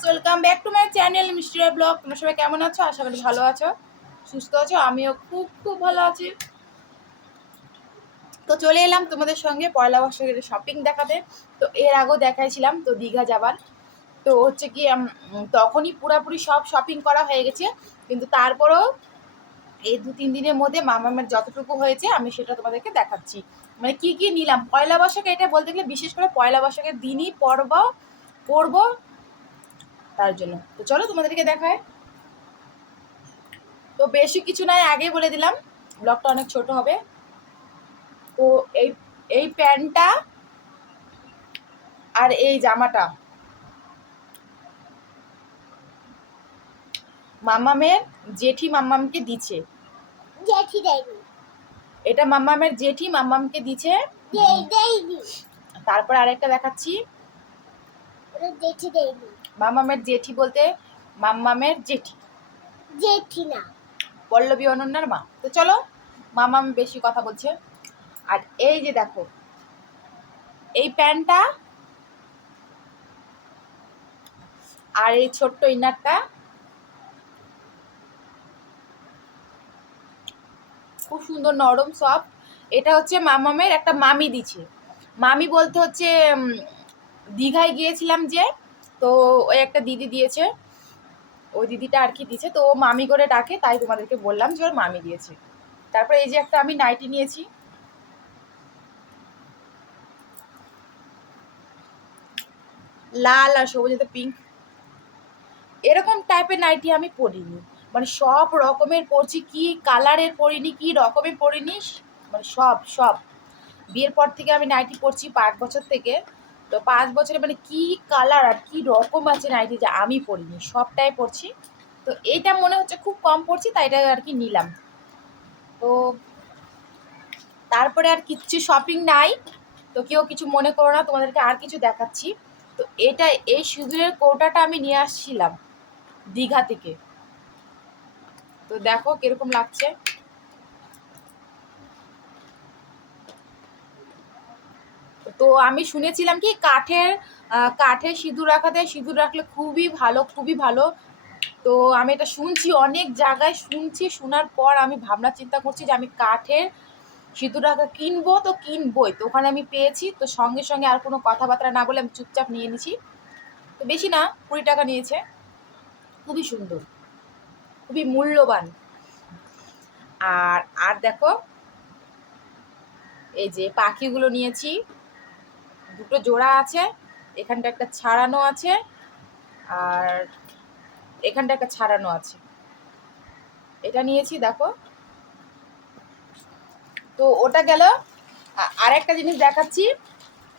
Friends welcome back to my channel mister blog তোমরা সবাই কেমন আছো? আশা করি ভালো আছো। সুস্থ আছো? আমিও খুব খুব ভালো আছি। তো চলে এলাম তোমাদের সঙ্গে পয়লা বর্ষের শপিং দেখাতে। তো এর আগেও দেখাইছিলাম, তো দীঘা যাবার। তো হচ্ছে কি তখনই পুরাপুরি সব শপিং করা হয়ে গেছে। কিন্তু তারপরেও এই দু, তিন দিনের মধ্যে মামামের যতটুকু হয়েছে, আমি সেটা তোমাদেরকে দেখাচ্ছি। মানে কি কি নিলাম? পয়লা বৈশাখে এটা বলতে গেলে বিশেষ করে পয়লা বৈশাখের দিনই পর্ব করব তার জন্য। তো চলো তোমাদেরকে দেখায়। তো বেশি কিছু নয় আগেই বলে দিলাম ব্লগটা অনেক ছোট হবে। তো এই এই প্যান্টটা আর এই জামাটা। মামামের জেঠি মাম্মামকে দিচ্ছে। জেঠি দেয়নি। এটা মাম্মামের জেঠি মাম্মামকে দেয়নি। তারপর আরেকটা দেখাচ্ছি। জেঠি দেয়নি। মাম্মামের জেঠি বলতে মাম্মামের জেঠি। জেঠি না। পল্লবী অনন্যার মা। তো চলো মামাম বেশি কথা বলছে। আর এই যে দেখো এই প্যান্টটা আর এই ছোট্ট ইনারটা খুব সুন্দর নরম সফট। এটা হচ্ছে মামামের একটা মামি দিছে মামি বলতে হচ্ছে দীঘায় গিয়েছিলাম যে তো ওই একটা দিদি দিয়েছে। ওই দিদিটা আর কি দিয়েছে। তো ও মামি করে ডাকে, তাই তোমাদেরকে বললাম যে ওর মামি দিয়েছে। তারপর এই যে একটা আমি নাইটি নিয়েছি। লাল আর সবুজ সবুজেতে পিঙ্ক। এরকম টাইপের নাইটি আমি পরিনি। মানে সব রকমের পরছি, কি কালারের পরিনি, কি রকমের পরিনি মানে সব সব। বিয়ের পর থেকে আমি নাইটি পরছি পাঁচ বছর থেকে। তো পাঁচ বছরে মানে কি কালার আর কি রকম আছে নাইটি যে আমি পরিনি, সবটাই পরছি। তো এইটা মনে হচ্ছে খুব কম পড়ছি তাই এটা আর কি নিলাম। তো তারপরে আর কিচ্ছু শপিং নাই। তো কেউ কিছু মনে করো না, তোমাদেরকে আর কিছু দেখাচ্ছি। তো এটা, এই সিঁদুরের কৌটাটা আমি নিয়ে আসছিলাম দীঘা থেকে। তো দেখো কীরকম লাগছে। তো আমি শুনেছিলাম কি কাঠের কাঠের সিঁদুর রাখাতে সিঁদুর রাখলে খুবই ভালো খুবই ভালো। তো আমি এটা শুনছি অনেক জায়গায়, শুনছি, শোনার পর আমি ভাবনা চিন্তা করছি যে আমি কাঠের সিঁদুর রাখা কিনবো তো কিনবই। তো ওখানে আমি পেয়েছি, তো সঙ্গে সঙ্গে আর কোনো কথাবার্তা না বলে আমি চুপচাপ নিয়ে নিছি। তো বেশি না, কুড়ি টাকা নিয়েছে। খুবই সুন্দর, খুবই মূল্যবান। আর আর দেখো, এই যে পাখিগুলো নিয়েছি। দুটো জোড়া আছে, এখানটা একটা ছাড়ানো আছে, আর এখানটা একটা ছাড়ানো আছে। এটা নিয়েছি, দেখো। তো ওটা গেল। আর একটা জিনিস দেখাচ্ছি।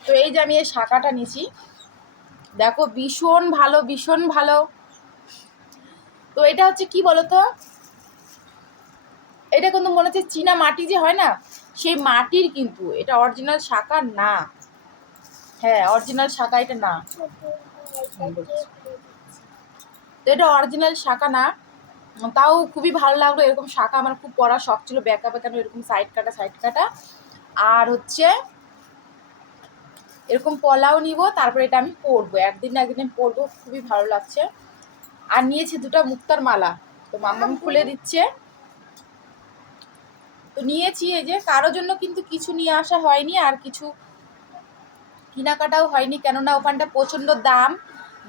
তো এই যে আমি এই শাখাটা নিয়েছি। দেখো, ভীষণ ভালো ভীষণ ভালো। তো এটা হচ্ছে কি বলতো? এটা কিন্তু মনে হচ্ছে চীনা মাটি যে হয় না, সেই মাটির কিন্তু, এটা অরিজিনাল শাখা না। হ্যাঁ অরিজিনাল শাখা এটা না। তো এটা অরিজিনাল শাখা না। তাও খুবই ভালো লাগল এরকম শাখা আমার খুব পড়ার শখ ছিল ব্যাকা বেঁকানো এরকম সাইড কাটা সাইড কাটা। আর হচ্ছে এরকম পলাও নিব তারপরে এটা আমি পরবো একদিন একদিন আমি পরবো খুবই ভালো লাগছে। আর নিয়েছি দুটো মুক্তার মালা তো মাম্মাম খুলে দিচ্ছে। তো নিয়েছি এই যে কারোর জন্য কিন্তু কিছু নিয়ে আসা হয়নি আর কিছু কেনাকাটাও হয়নি, কেননা ওখানটা প্রচণ্ড দাম।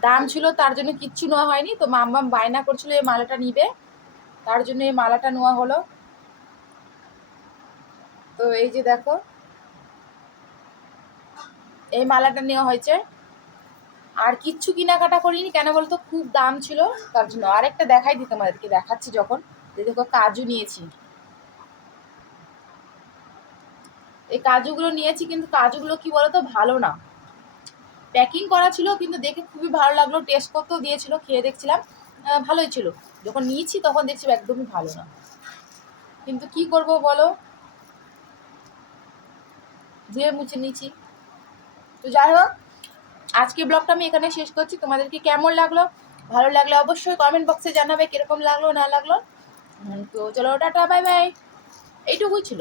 দাম ছিল, তার জন্য কিচ্ছু নেওয়া হয়নি। তো মাম্মাম বায়না করছিল এই মালাটা নিবে। তার জন্য এই মালাটা নেওয়া হলো। তো এই যে দেখো, এই মালাটা নেওয়া হয়েছে। আর কিচ্ছু কেনাকাটা করিনি, কেন বলতো? খুব দাম ছিল, তার জন্য। আরেকটা দেখাই দিতে আমাদেরকে দেখাচ্ছি যখন। দেখো, কাজু নিয়েছি। এই কাজুগুলো নিয়েছি, কিন্তু কাজুগুলো কি বলতো, ভালো না। প্যাকিং করা ছিল, কিন্তু দেখে খুবই ভালো লাগল টেস্ট করতেও দিয়েছিল, খেয়ে দেখছিলাম ভালোই ছিল। যখন নিয়েছি, তখন দেখছি একদমই ভালো না। কিন্তু কি করব বলো? ধুয়ে মুছে নিয়েছি। তো যাই হোক আজকে ব্লগটা আমি এখানে শেষ করছি। তোমাদেরকে কেমন লাগল? ভালো লাগলে অবশ্যই কমেন্ট বক্সে জানাবে, কীরকম লাগল, না লাগল। তো চলো, টাটা বাই বাই এইটুকুই ছিল।